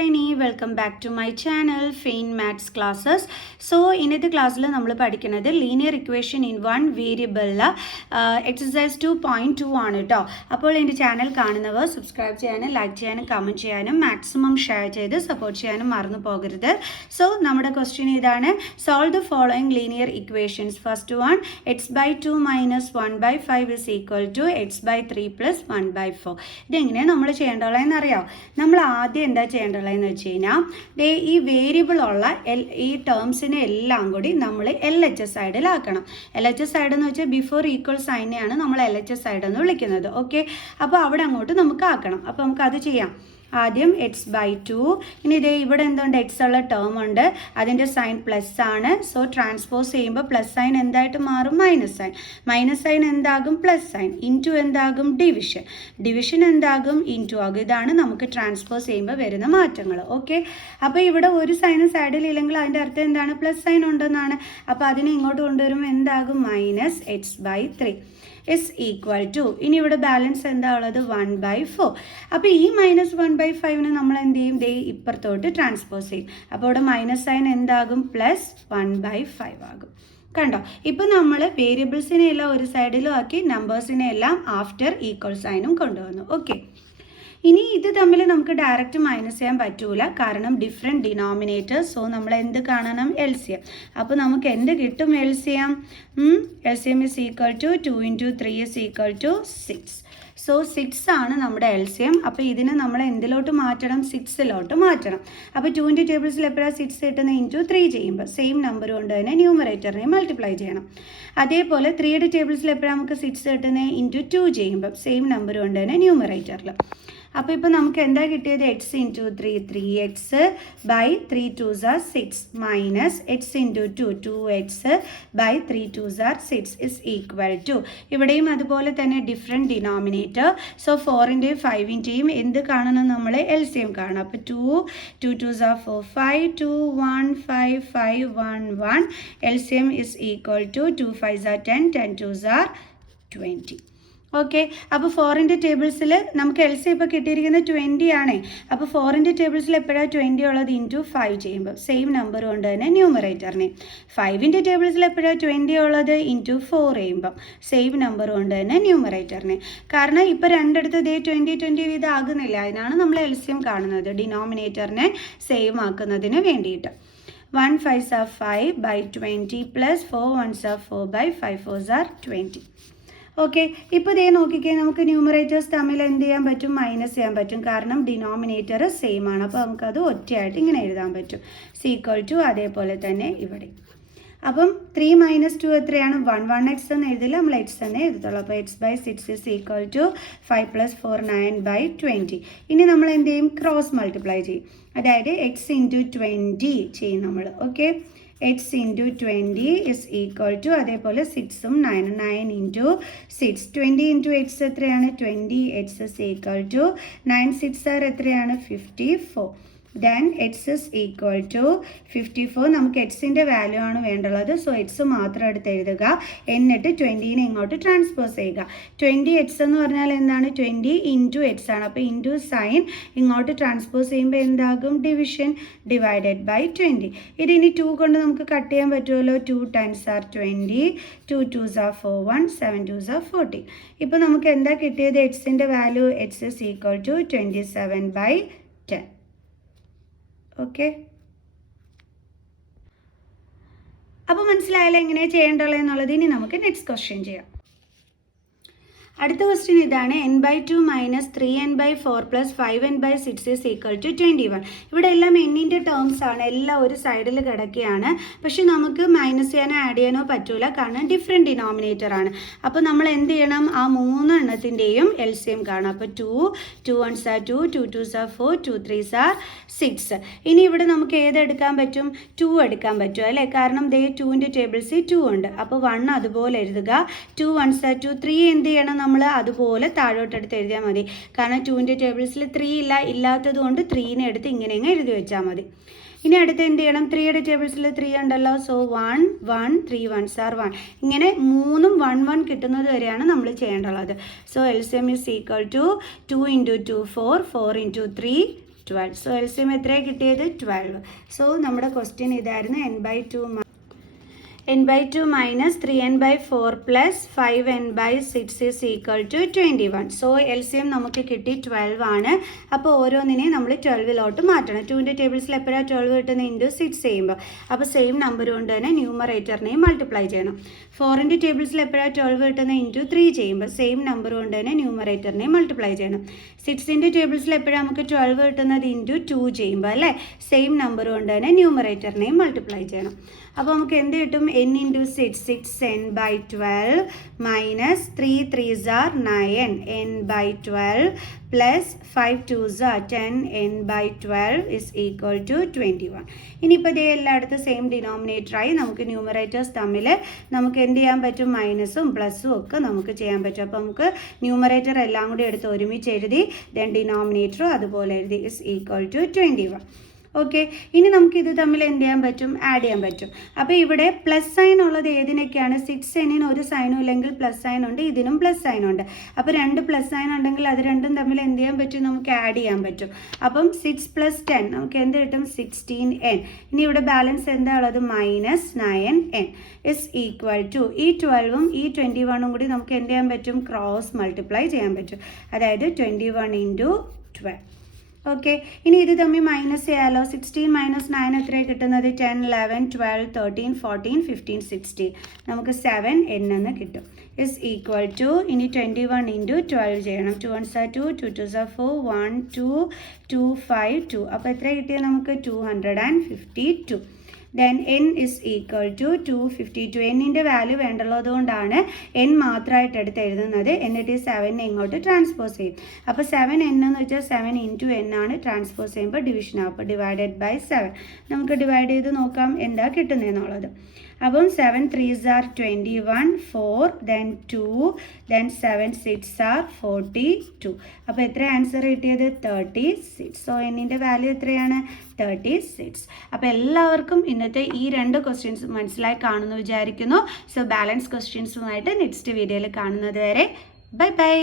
Shiny. Welcome back to my channel Fain Maths Classes. So ഇന്നത്തെ ക്ലാസ്സിൽ നമ്മൾ പഠിക്കുന്നത് ലീനിയർ ഇക്വേഷൻ ഇൻ വൺ വേരിയബിളിൽ എക്സസൈസ് 2.2 ആണ് കേട്ടോ. അപ്പോൾ എൻ്റെ ചാനൽ കാണുന്നവർ സബ്സ്ക്രൈബ് ചെയ്യാനും ലൈക്ക് ചെയ്യാനും കമൻറ്റ് ചെയ്യാനും മാക്സിമം ഷെയർ ചെയ്ത് സപ്പോർട്ട് ചെയ്യാനും മറന്നു പോകരുത്. സോ നമ്മുടെ ക്വസ്റ്റ്യൻ ഇതാണ്, solve the following linear equations. First one, x/2 - 1/5 is equal to x/3 + 1/4. ഇതെങ്ങനെയാണ് നമ്മൾ ചെയ്യേണ്ടതെന്ന് അറിയാം. നമ്മൾ ആദ്യം എന്താ ചെയ്യേണ്ടതെന്ന് വെച്ച് കഴിഞ്ഞാൽ ഈ വേരിയബിൾ ഉള്ള ഈ ടേംസിനെ എല്ലാം കൂടി നമ്മൾ LHS സൈഡിലാക്കണം. LHS സൈഡ് എന്ന് വെച്ചാൽ ബിഫോർ ഈക്വൽ സൈനെയാണ് നമ്മൾ LHS സൈഡ് എന്ന് വിളിക്കുന്നത്. ഓക്കെ, അപ്പോൾ അവിടെ അങ്ങോട്ട് നമുക്ക് ആക്കണം. അപ്പോൾ നമുക്ക് അത് ചെയ്യാം. ആദ്യം x/2. ഇനി ഇതേ ഇവിടെ എന്തുണ്ട്, എക്സ് ഉള്ള ടേം ഉണ്ട്, അതിൻ്റെ സൈൻ പ്ലസ് ആണ്. സോ ട്രാൻസ്പോസ് ചെയ്യുമ്പോൾ പ്ലസ് സൈൻ എന്തായിട്ട് മാറും, മൈനസ് സൈൻ. മൈനസ് സൈൻ എന്താകും, പ്ലസ് സൈൻ. ഇൻറ്റു എന്താകും, ഡിവിഷൻ. ഡിവിഷൻ എന്താകും, ഇൻറ്റു ആകും. ഇതാണ് നമുക്ക് ട്രാൻസ്പോസ് ചെയ്യുമ്പോൾ വരുന്ന മാറ്റങ്ങൾ. ഓക്കെ, അപ്പോൾ ഇവിടെ ഒരു സൈന് സൈഡിൽ ഇല്ലെങ്കിൽ അതിൻ്റെ അർത്ഥം എന്താണ്, പ്ലസ് സൈൻ ഉണ്ടെന്നാണ്. അപ്പോൾ അതിനെ ഇങ്ങോട്ട് കൊണ്ടുവരുമ്പോൾ എന്താകും, -x/3 is equal to, ഇനി ഇവിടെ ബാലൻസ് എന്താ ഉള്ളത്, 1/4. അപ്പോൾ ഈ -1/5 നമ്മൾ എന്ത് ചെയ്യും, ദേ ഇപ്പുറത്തോട്ട് ട്രാൻസ്പോസ് ചെയ്യും. അപ്പോൾ ഇവിടെ മൈനസ് സൈൻ എന്താകും, +1/5 ആകും. കണ്ടോ, ഇപ്പം നമ്മൾ വേരിയബിൾസിനെ എല്ലാം ഒരു സൈഡിലും ആക്കി നമ്പേഴ്സിനെ എല്ലാം ആഫ്റ്റർ ഈക്വൽ സൈനും കൊണ്ടുവന്നു. ഓക്കെ, ഇനി ഇത് തമ്മിൽ നമുക്ക് ഡയറക്റ്റ് മൈനസ് ചെയ്യാൻ പറ്റൂല, കാരണം ഡിഫറെൻറ്റ് ഡിനോമിനേറ്റേഴ്സ്. സോ നമ്മൾ എന്ത് കാണണം, LCM. അപ്പോൾ നമുക്ക് എന്ത് കിട്ടും, LCM is equal to 2 × 3 is equal to 6. So 6 ആണ് നമ്മുടെ LCM. അപ്പോൾ ഇതിനെ നമ്മൾ എന്തിലോട്ട് മാറ്റണം, 6ലോട്ട് മാറ്റണം. അപ്പോൾ 2ൻ്റെ ടേബിൾസിൽ എപ്പോഴാണ് 6 കിട്ടുന്നത്, ഇൻറ്റു 3 ചെയ്യുമ്പോൾ സെയിം നമ്പർ കൊണ്ട് തന്നെ ന്യൂമറേറ്ററിനെ മൾട്ടിപ്ലൈ ചെയ്യണം. അതേപോലെ 3യുടെ ടേബിൾസിൽ എപ്പോഴാണ് നമുക്ക് 6 കിട്ടുന്നത്, ഇൻറ്റു 2 ചെയ്യുമ്പോൾ സെയിം നമ്പർ കൊണ്ട് തന്നെ ന്യൂമറേറ്ററിൽ. അപ്പോൾ ഇപ്പോൾ നമുക്ക് എന്താ കിട്ടിയത്, x × 3 3x / 3 2s are 6 minus x × 2 2x / 3 2s are 6 is equal to, ഇവിടെയും അതുപോലെ തന്നെ ഡിഫറെൻറ്റ് ഡിനോമിനേറ്റർ. സോ 4ൻ്റെയും 5ൻ്റെയും എന്ത് കാണണം, നമ്മൾ LCM കാണണം. അപ്പോൾ 2 2s are 4 5 2 1 5 5 1 1. LCM is equal to 2 5s are 10 10 2s are 20. Okay, അപ്പോൾ 4ൻ്റെ ടേബിൾസിൽ നമുക്ക് LCM ഇപ്പോൾ കിട്ടിയിരിക്കുന്നത് 20 ആണ്. അപ്പോൾ 4ൻ്റെ ടേബിൾസിൽ എപ്പോഴാണ് 20 ഉള്ളത്, ഇൻറ്റു 5 ചെയ്യുമ്പോൾ സെയിം നമ്പർ കൊണ്ട് തന്നെ ന്യൂമറേറ്ററിനെ. 5ൻ്റെ ടേബിൾസിൽ എപ്പോഴാണ് 20 ഉള്ളത്, ഇൻറ്റു 4 ചെയ്യുമ്പോൾ സെയിം നമ്പർ കൊണ്ട് തന്നെ ന്യൂമറേറ്ററിനെ. കാരണം ഇപ്പോൾ രണ്ടിടത്ത് ഇതേ 20 20 വീതം ആകുന്നില്ല, അതിനാണ് നമ്മൾ LCM കാണുന്നത്, ഡിനോമിനേറ്ററിനെ സെയിം ആക്കുന്നതിന് വേണ്ടിയിട്ട്. 1 5s are 5/20 + 4 1s are 4/5 4s are 20. Okay, ഇപ്പോൾ ഇതേ നോക്കിക്കേ, നമുക്ക് ന്യൂമറേറ്റേഴ്സ് തമ്മിൽ എന്ത് ചെയ്യാൻ പറ്റും, മൈനസ് ചെയ്യാൻ പറ്റും, കാരണം ഡിനോമിനേറ്റർ സെയിം ആണ്. അപ്പോൾ നമുക്കത് ഒറ്റയായിട്ട് ഇങ്ങനെ എഴുതാൻ പറ്റും, = അതേപോലെ തന്നെ ഇവിടെ. അപ്പം 3 - 2 എത്രയാണ്, 1 എന്ന് എഴുതില്ല, നമ്മൾ x തന്നെ എഴുതത്തുള്ളൂ. അപ്പോൾ x/6 is equal to 5 + 4 9/20. ഇനി നമ്മൾ എന്ത് ചെയ്യും, ക്രോസ് മൾട്ടിപ്ലൈ ചെയ്യും, അതായത് x × 20 ചെയ്യും നമ്മൾ. Okay, x × 20 is equal to, അതേപോലെ 6ഉം 9 9 × 6 20 × x എത്രയാണ്, 20x is equal to 9 6 are എത്രയാണ്, 54. then x is equal to 54. നമുക്ക് എക്സിൻ്റെ വാല്യൂ ആണ് വേണ്ടുള്ളത്. സോ എക്സ് മാത്രം എടുത്ത് എഴുതുക, എന്നിട്ട് 20നെ ഇങ്ങോട്ട് ട്രാൻസ്പോസ് ചെയ്യുക. 20x എന്ന് പറഞ്ഞാൽ എന്താണ്, 20 × x ആണ്. അപ്പോൾ ഇൻറ്റു സൈൻ ഇങ്ങോട്ട് ട്രാൻസ്പോസ് ചെയ്യുമ്പോൾ എന്താകും, ഡിവിഷൻ /20. ഇതിനി 2 കൊണ്ട് നമുക്ക് കട്ട് ചെയ്യാൻ പറ്റുമല്ലോ. 2 times are 20 2 2s are 4 1 7 2s are 40. ഇപ്പോൾ നമുക്ക് എന്താ കിട്ടിയത്, എക്സിൻ്റെ value x is equal to 27/10. Okay, അപ്പോൾ മനസ്സിലായാലോ എങ്ങനെ ചെയ്യേണ്ടത് എന്നുള്ളത്. ഇനി നമുക്ക് നെക്സ്റ്റ് ക്വസ്റ്റ്യൻ ചെയ്യാം. അടുത്ത ക്വസ്റ്റ്യൻ ഇതാണ്, n/2 - 3n/4 + 5n/6 is equal to 21. ഇവിടെ എല്ലാം എന്നിൻ്റെ ടേംസ് ആണ്, എല്ലാം ഒരു സൈഡിൽ കിടക്കുകയാണ്. പക്ഷെ നമുക്ക് മൈനസ് ചെയ്യാനോ ആഡ് ചെയ്യാനോ പറ്റൂല, കാരണം ഡിഫറെൻറ്റ് ഡിനോമിനേറ്റർ ആണ്. അപ്പോൾ നമ്മൾ എന്ത് ചെയ്യണം, ആ 3 എണ്ണത്തിൻ്റെയും LCM കാണാം. അപ്പോൾ 2 1s are 2 2 2s are 4 2 3s are 6. ഇനി ഇവിടെ നമുക്ക് ഏതെടുക്കാൻ പറ്റും, 2 എടുക്കാൻ പറ്റും അല്ലേ, കാരണം ദേ 2ൻ്റെ ടേബിൾസിൽ 2 ഉണ്ട്. അപ്പോൾ 1 അതുപോലെ എഴുതുക. 2 1s are 2 3 എന്ത് ചെയ്യണം, നമ്മൾ അതുപോലെ താഴോട്ടെടുത്ത് എഴുതിയാൽ മതി, കാരണം 2ൻ്റെ ടേബിൾസിൽ 3 ഇല്ലാത്തത് കൊണ്ട് 3നെ എടുത്ത് ഇങ്ങനെ എഴുതി വെച്ചാൽ മതി. ഇനി അടുത്ത് എന്ത് ചെയ്യണം, 3യുടെ ടേബിൾസിൽ 3 ഉണ്ടല്ലോ. So 1 1 3 1s are 1. ഇങ്ങനെ 3ഉം 1 1 കിട്ടുന്നത് വരെയാണ് നമ്മൾ ചെയ്യേണ്ടത്. So LCM is equal to 2 × 2 4 4 × 3 12. So LCM എത്രയാണ് കിട്ടിയത്? 12. സോ നമ്മുടെ ക്വസ്റ്റ്യൻ ഇതായിരുന്നു. n/2 minus 3n/4 plus 5n/6 is equal to 21. So LCM നമുക്ക് കിട്ടി 12 ആണ്. അപ്പോൾ ഓരോന്നിനെയും നമ്മൾ 12ലോട്ട് മാറ്റണം. 2ൻ്റെ ടേബിൾസിൽ എപ്പോഴാണ് 12 കിട്ടുന്നത്? ഇൻറ്റു 6 ചെയ്യുമ്പോൾ. അപ്പോൾ സെയിം നമ്പർ കൊണ്ട് തന്നെ ന്യൂമറേറ്ററിനെയും മൾട്ടിപ്ലൈ ചെയ്യണം. 4ൻ്റെ ടേബിൾസിൽ എപ്പോഴാണ് 12 കിട്ടുന്നത്? ഇൻറ്റു 3 ചെയ്യുമ്പോൾ സെയിം നമ്പർ കൊണ്ട് തന്നെ ന്യൂമറേറ്ററിനെയും മൾട്ടിപ്ലൈ ചെയ്യണം. 6ൻ്റെ ടേബിൾസിൽ എപ്പോഴാണ് നമുക്ക് 12 കിട്ടുന്നത്? ഇൻറ്റു 2 ചെയ്യുമ്പോൾ അല്ലേ? സെയിം നമ്പർ കൊണ്ട് തന്നെ ന്യൂമറേറ്ററിനെയും മൾട്ടിപ്ലൈ ചെയ്യണം. അപ്പോൾ നമുക്ക് എന്ത് കിട്ടും? n into 6n/12 minus 3 3s are 9 n/12 plus 5 2s are 10 n/12 is equal to 21. ഇനിയിപ്പോൾ ഇതേ എല്ലായിടത്തും സെയിം ഡിനോമിനേറ്ററായി നമുക്ക് ന്യൂമറേറ്റേഴ്സ് തമ്മിൽ നമുക്ക് എന്ത് ചെയ്യാൻ പറ്റും? മൈനസും പ്ലസും ഒക്കെ നമുക്ക് ചെയ്യാൻ പറ്റും. അപ്പോൾ നമുക്ക് ന്യൂമറേറ്റർ എല്ലാം കൂടി എടുത്ത് ഒരുമിച്ച് എഴുതി ദെൻ ഡിനോമിനേറ്ററും അതുപോലെ എഴുതി is equal to 21. ഓക്കെ, ഇനി നമുക്ക് ഇത് തമ്മിൽ എന്ത് ചെയ്യാൻ പറ്റും? ആഡ് ചെയ്യാൻ പറ്റും. അപ്പോൾ ഇവിടെ പ്ലസ് സൈൻ ഉള്ളത് ഏതിനൊക്കെയാണ്? 6n ഒരു സൈനും ഇല്ലെങ്കിൽ പ്ലസ് സൈൻ ഉണ്ട്, ഇതിനും പ്ലസ് സൈൻ ഉണ്ട്. അപ്പോൾ 2 പ്ലസ് സൈൻ ഉണ്ടെങ്കിൽ അത് രണ്ടും തമ്മിൽ എന്ത് ചെയ്യാൻ പറ്റും? നമുക്ക് ആഡ് ചെയ്യാൻ പറ്റും. അപ്പം 6 + 10 നമുക്ക് എന്ത് കിട്ടും? 16n. ഇനി ഇവിടെ ബാലൻസ് എന്താ ഉള്ളത്? -9n is equal to ഈ 12ഉം ഈ 21ഉം കൂടി നമുക്ക് എന്ത് ചെയ്യാൻ പറ്റും? ക്രോസ് മൾട്ടിപ്ലൈ ചെയ്യാൻ പറ്റും. അതായത് 21 × 12. ഓക്കെ, ഇനി ഇത് തമ്മിൽ മൈനസ് ചെയ്യാലോ. 16 - 9 എത്രയാണ് കിട്ടുന്നത്? 10 11 12 13 14 15 16. നമുക്ക് 7n എന്ന് കിട്ടും. is equal to ഇനി 21 × 12 ചെയ്യണം. 2 1s are 2 2 2s are 4 1 2 2 5 2. അപ്പോൾ എത്ര കിട്ടിയത് നമുക്ക്? 252. then n is equal to 252. എന്നിൻ്റെ വാല്യൂ വേണ്ടുള്ളത് കൊണ്ടാണ് n മാത്രമായിട്ട് എടുത്ത് എഴുതുന്നത്. എന്നിട്ട് 7 ഇങ്ങോട്ട് ട്രാൻസ്പോസ് ചെയ്യും. അപ്പോൾ 7n എന്ന് വെച്ചാൽ 7 × n ആണ്. ട്രാൻസ്പോസ് ചെയ്യുമ്പോൾ ഡിവിഷൻ ആവും. അപ്പോൾ /7 നമുക്ക് ഡിവൈഡ് ചെയ്ത് നോക്കാം എന്താ കിട്ടുന്നതെന്നുള്ളത്. അപ്പം 7 3s are 21 4 then 2 then 7 6 are 42. അപ്പോൾ എത്ര ആൻസർ കിട്ടിയത്? 36. സോ എന്നിൻ്റെ വാല്യൂ എത്രയാണ്? 36. അപ്പോൾ എല്ലാവർക്കും ഇന്നത്തെ ഈ 2 ക്വസ്റ്റ്യൻസ് മനസ്സിലായി കാണുമെന്ന് വിചാരിക്കുന്നു. സോ ബാലൻസ് ക്വസ്റ്റ്യൻസുമായിട്ട് നെക്സ്റ്റ് വീഡിയോയിൽ കാണുന്നത് വരെ ബൈ ബൈ.